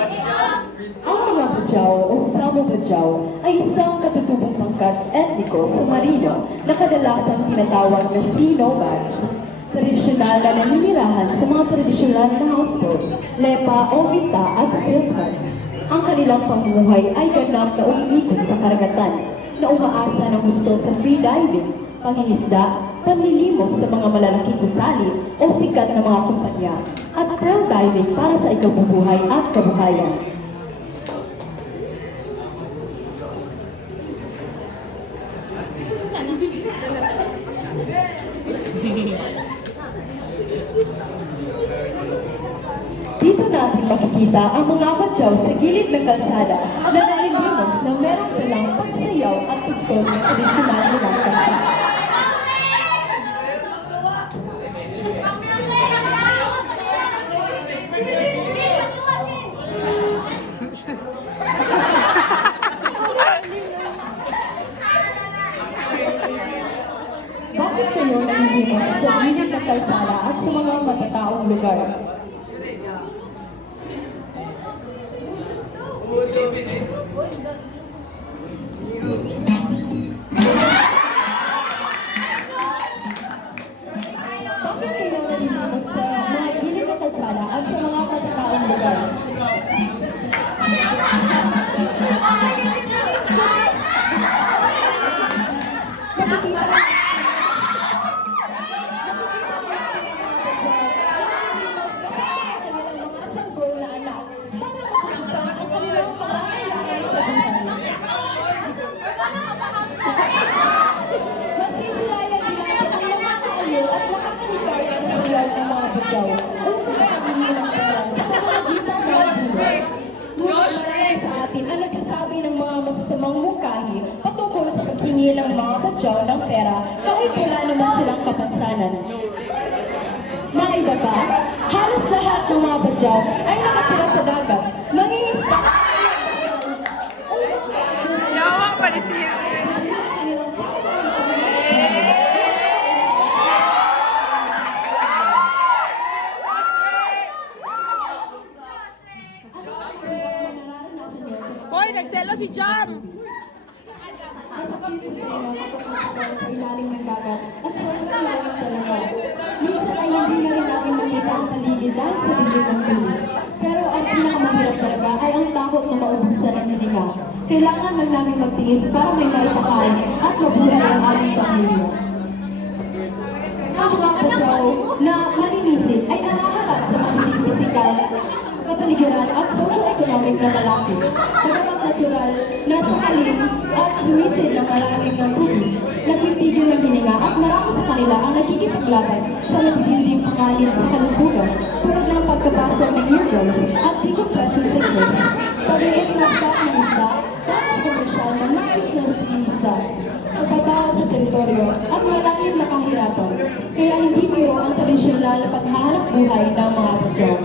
Ang mga Bajau o Samo Bajau ay isang katutubong pangkat etniko sa Marino na kadalasang tinatawag na sea nomads. Tradisyonal na naninirahan sa mga tradisyonal na houseboat, lepa o bita at steelpan. Ang kanilang pamumuhay ay ganap na umiikot sa karagatan na umaasa ng gusto sa free diving, pangingisda, panlilimos sa mga malalaking gusali o sikat na mga kumpanya, at pearl diving para sa ikabubuhay at kabuhayan. Dito natin makikita ang mga Bajau sa gilid ng kalsada na nalilimos na merong dalang pagsayaw at tugtog na tradisyonal nilang kanta. Bakit kayo nalilimos sa gilid ng kalsada at sa mga matataong lugar? Bakit kayo nalilimos sa mga gilid ng kalsada at sa mga matataong lugar? Patungkol sa paghingi ng mga Bajau ng pera kahit wala naman silang kapansanan. Maiba pa, halos lahat ng mga Bajau ay nakatira sa dagat, nangingisda. Yawa pa ni siya. Hoy, nagselo si Jam! Masakit sa sa ilalim ng dagat at sa ilalim ng talaga. Minsan ay hindi na rin natin makita ang paligid dahil sa bigay ng tubig. Pero ang pinakamahirap talaga ay ang takot na maubusan ng hininga. Kailangan lang namin magtiis para may maipakain at mabuhay ang aming pamilya. Ang mga Bajau na maninisip ay nakaharap sa matinding pisikal, kapaligiran at socio-economic na lalaki. Kagawang natural na sakaling at sumisid ng malalim ng tubig, nagpipigil ng hininga at marami sa kanila ang nagkikipaglaban sa nagbibiling pangalim sa kalusugan tulad ng pagkabasag ng earworms at decompression sickness. Pag-iit na stock ng isda, dahil sa komersyal na nais na rutin isda, pagbabawas sa teritoryo at malalim na kahirapan. Kaya hindi biro ang tradisyonal na paghahanap buhay ng mga Bajau.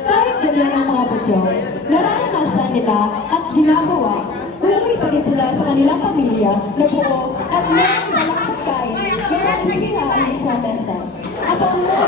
Kahit ganyan ang mga Bajau, nararanasan nila at ginagawa, umuwi pa rin sila sa kanilang pamilya na buo at mayroong dalang pagkain na nagbibigay sa mesa. At ang mga